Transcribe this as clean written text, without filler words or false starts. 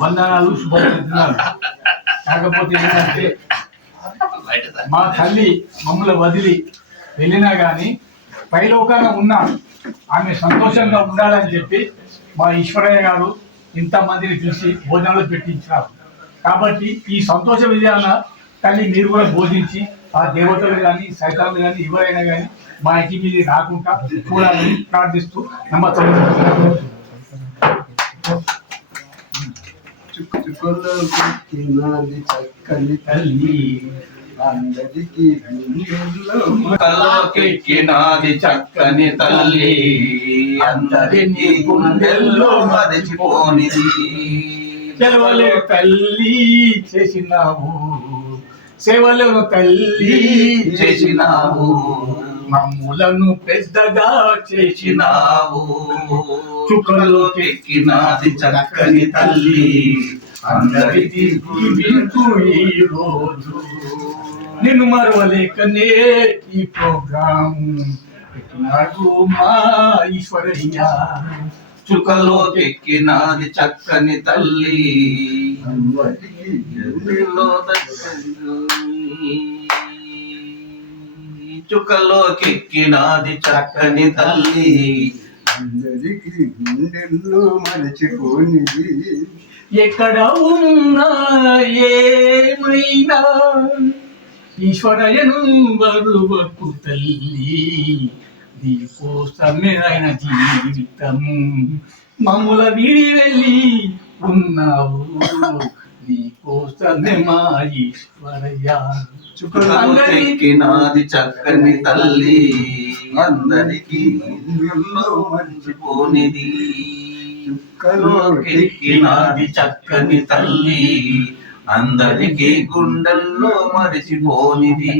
వందనాలు శుభాకాంక్షలు. కాకపోతే ఏంటంటే మా తల్లి మమ్మల్ని వదిలి వెళ్ళినా కానీ పైలోకాన ఉన్నా ఆమె సంతోషంగా ఉండాలని చెప్పి మా ఈశ్వరయ్య గారు ఇంతమందిని చూసి భోజనాలు పెట్టించినారు. కాబట్టి ఈ సంతోష విజయాన తల్లి మీరు కూడా బోధించి ఆ దేవతలు కానీ సైతాలు కానీ ఎవరైనా కానీ మా ఇంటి మీద రాకుండా చూడాలని ప్రార్థిస్తూ నమ్మకం. చక్కని తల్లి అందరికి కల్లోకెక్కినాది చక్కని తల్లి అందరినీ గుండెల్లో మరచిపోనిది. సేవలే తల్లి చేసినావు, సేవలను తల్లి చేసినావు, మమ్ములను పెద్దగా చేసినావు. చుక్కలోకెక్కినాది చక్కని తల్లి అందరికీ వింటూ ఈ రోజు నిన్ను మరవలేకనే ఈ ప్రోగ్రాం పెట్టినాడు మా ఈశ్వరయ్య. చుక్కలోకెక్కినాది చక్కని తల్లి చుక్కలోకెక్కినాది చక్కని తల్లి అందరికి గుండెల్లో మరచిపోనిది. ఎక్కడ ఉన్నా ఏమైనా ఈశ్వరయ్యను బరువకు తల్లి, నీకోసమే ఆయన జీవితం. మమ్ముల వీడి వెళ్ళి ఉన్నావు, నీకోసమే మా ఈశ్వరయ్య. చుక్కలోకెక్కినాది చక్కని తల్లి అందరికీ గుండెల్లో మర్చిపోనిది. చుక్కలోకెక్కినాది చక్కని తల్లి అందరికీ గుండెల్లో మరిచిపోనిది.